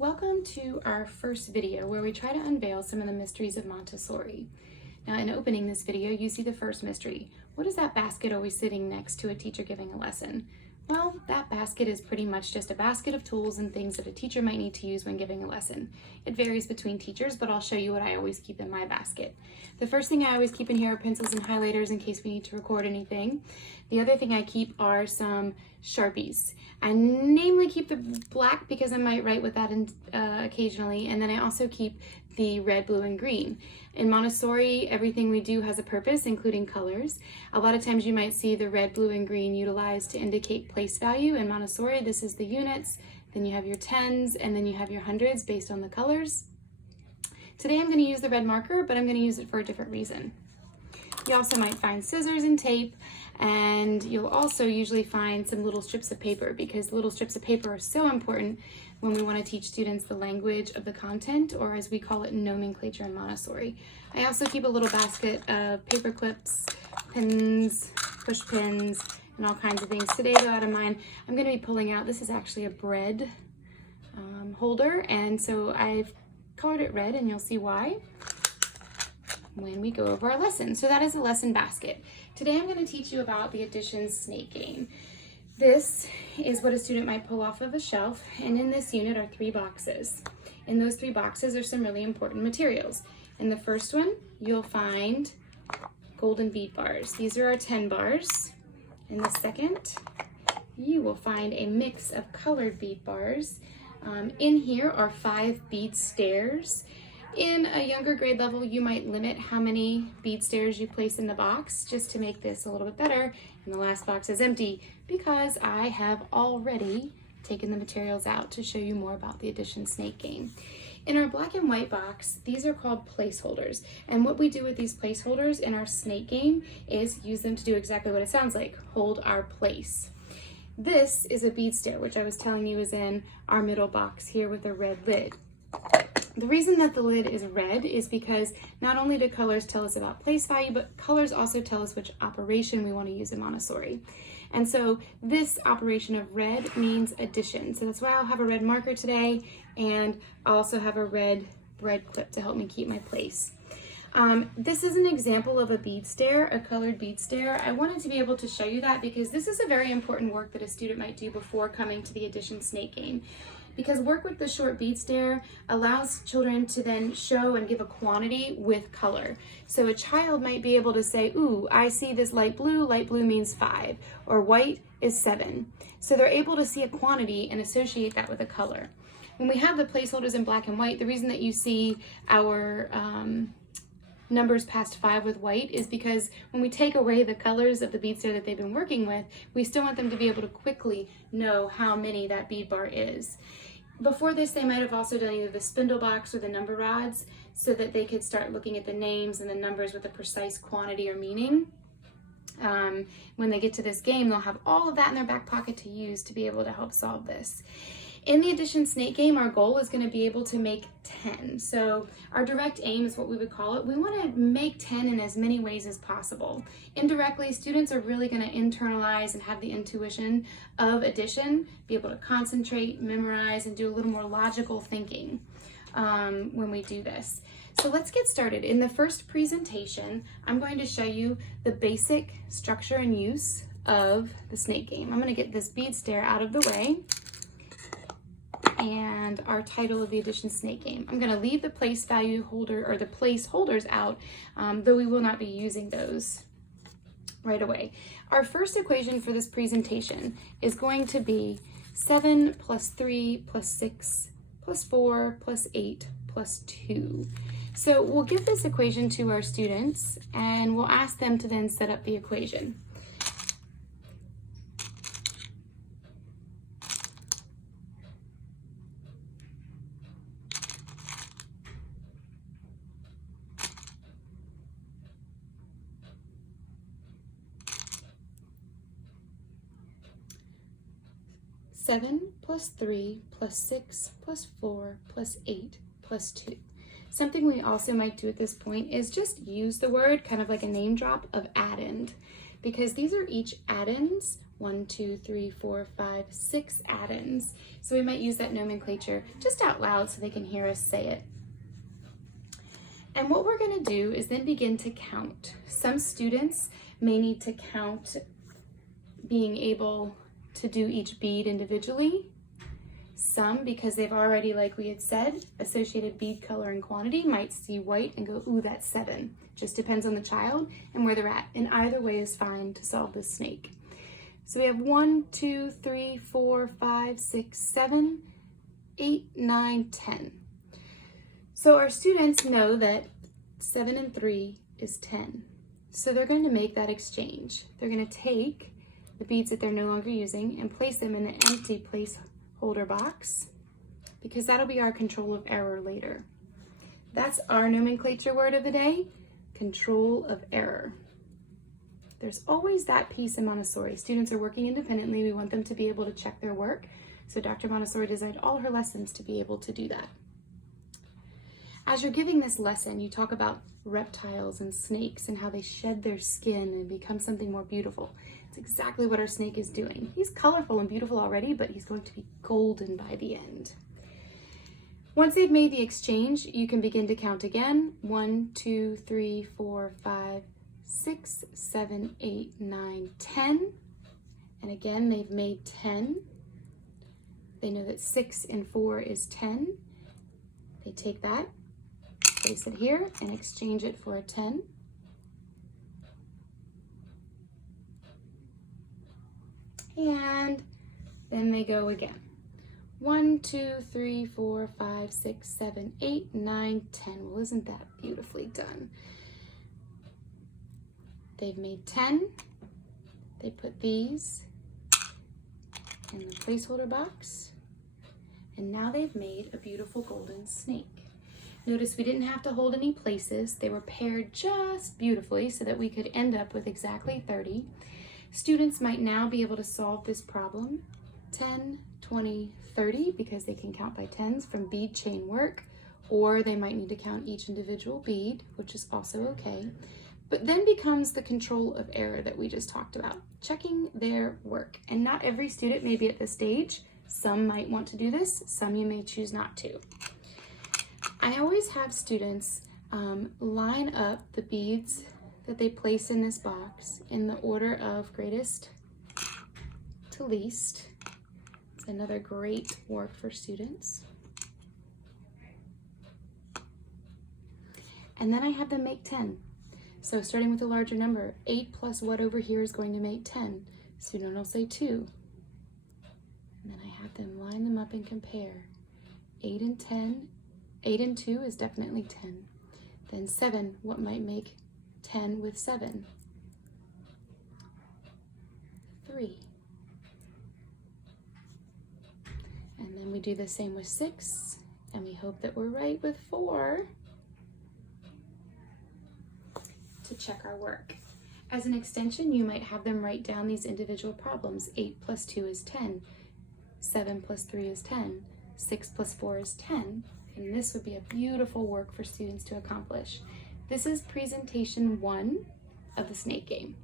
Welcome to our first video where we try to unveil some of the mysteries of Montessori. Now, in opening this video, you see the first mystery. What is that basket always sitting next to a teacher giving a lesson? Well, that basket is pretty much just a basket of tools and things that a teacher might need to use when giving a lesson. It varies between teachers, but I'll show you what I always keep in my basket. The first thing I always keep in here are pencils and highlighters in case we need to record anything. The other thing I keep are some Sharpies. I namely keep the black because I might write with that occasionally, and then I also keep the red, blue, and green. In Montessori, everything we do has a purpose, including colors. A lot of times you might see the red, blue, and green utilized to indicate place value. In Montessori, this is the units, then you have your tens, and then you have your hundreds based on the colors. Today I'm going to use the red marker, but I'm going to use it for a different reason. You also might find scissors and tape, and you'll also usually find some little strips of paper, because little strips of paper are so important when we want to teach students the language of the content, or as we call it, nomenclature in Montessori. I also keep a little basket of paper clips, pins, push pins, and all kinds of things. Today, though, out of mine, I'm going to be pulling out, this is actually a bread holder, and so I've colored it red, and you'll see why when we go over our lesson. So that is a lesson basket. Today I'm going to teach you about the addition snake game. This is what a student might pull off of a shelf, and in this unit are 3 boxes. In those 3 boxes are some really important materials. In the first one, you'll find golden bead bars. These are our 10 bars. In the second, you will find a mix of colored bead bars. In here are 5 bead stairs. In a younger grade level, you might limit how many bead stairs you place in the box just to make this a little bit better. And the last box is empty because I have already taken the materials out to show you more about the addition snake game. In our black and white box, these are called placeholders. And what we do with these placeholders in our snake game is use them to do exactly what it sounds like, hold our place. This is a bead stair, which I was telling you is in our middle box here with a red lid. The reason that the lid is red is because not only do colors tell us about place value, but colors also tell us which operation we want to use in Montessori. And so this operation of red means addition. So that's why I'll have a red marker today, and I'll also have a red bread clip to help me keep my place. This is an example of a bead stair, a colored bead stair. I wanted to be able to show you that because this is a very important work that a student might do before coming to the addition snake game. Because work with the short bead stair allows children to then show and give a quantity with color. So a child might be able to say, ooh, I see this light blue means 5, or white is 7. So they're able to see a quantity and associate that with a color. When we have the placeholders in black and white, the reason that you see our numbers past 5 with white is because when we take away the colors of the bead stair that they've been working with, we still want them to be able to quickly know how many that bead bar is. Before this, they might have also done either the spindle box or the number rods so that they could start looking at the names and the numbers with a precise quantity or meaning. When they get to this game, they'll have all of that in their back pocket to use to be able to help solve this. In the addition snake game, our goal is going to be able to make 10. So our direct aim is what we would call it. We want to make 10 in as many ways as possible. Indirectly, students are really going to internalize and have the intuition of addition, be able to concentrate, memorize, and do a little more logical thinking when we do this. So let's get started. In the first presentation, I'm going to show you the basic structure and use of the snake game. I'm going to get this bead stair out of the way and our title of the addition snake game. I'm going to leave the place value holder or the placeholders out, though we will not be using those right away. Our first equation for this presentation is going to be 7 plus 3 plus 6 plus 4 plus 8 plus 2. So we'll give this equation to our students and we'll ask them to then set up the equation. Seven plus 3 plus 6 plus 4 plus 8 plus 2. Something we also might do at this point is just use the word, kind of like a name drop, of addend, because these are each addends 1, 2, 3, 4, 5, 6 add-ins. So we might use that nomenclature just out loud so they can hear us say it. And what we're going to do is then begin to count. Some students may need to count being able to do each bead individually. Some, because they've already, like we had said, associated bead color and quantity, might see white and go, ooh, that's 7. Just depends on the child and where they're at. And either way is fine to solve this snake. So we have 1, 2, 3, 4, 5, 6, 7, 8, 9, 10. So our students know that 7 and 3 is 10. So they're going to make that exchange. They're going to take the beads that they're no longer using and place them in an empty placeholder box, because that'll be our control of error later. That's our nomenclature word of the day, control of error. There's always that piece in Montessori. Students are working independently. We want them to be able to check their work. So Dr. Montessori designed all her lessons to be able to do that. As you're giving this lesson, you talk about reptiles and snakes and how they shed their skin and become something more beautiful. It's exactly what our snake is doing. He's colorful and beautiful already, but he's going to be golden by the end. Once they've made the exchange, you can begin to count again. 1, 2, 3, 4, 5, 6, 7, 8, 9, 10. And again, they've made 10. They know that 6 and 4 is 10. They take that, place it here, and exchange it for a 10. And then they go again. 1, 2, 3, 4, 5, 6, 7, 8, 9, 10. Well, isn't that beautifully done? They've made 10. They put these in the placeholder box. And now they've made a beautiful golden snake. Notice we didn't have to hold any places. They were paired just beautifully so that we could end up with exactly 30. Students might now be able to solve this problem 10, 20, 30, because they can count by tens from bead chain work, or they might need to count each individual bead, which is also okay. But then becomes the control of error that we just talked about, checking their work. And not every student may be at this stage. Some might want to do this, some you may choose not to. I always have students line up the beads that they place in this box in the order of greatest to least. It's another great work for students. And then I have them make 10. So starting with a larger number, 8 plus what over here is going to make 10? Student will say 2. And then I have them line them up and compare. 8 and 10, 8 and 2 is definitely 10. Then 7, what might make 10 with 7? 3. And then we do the same with 6, and we hope that we're right with 4 to check our work. As an extension, you might have them write down these individual problems. 8 plus 2 is 10. 7 plus 3 is 10. 6 plus 4 is 10. And this would be a beautiful work for students to accomplish. This is presentation 1 of the snake game.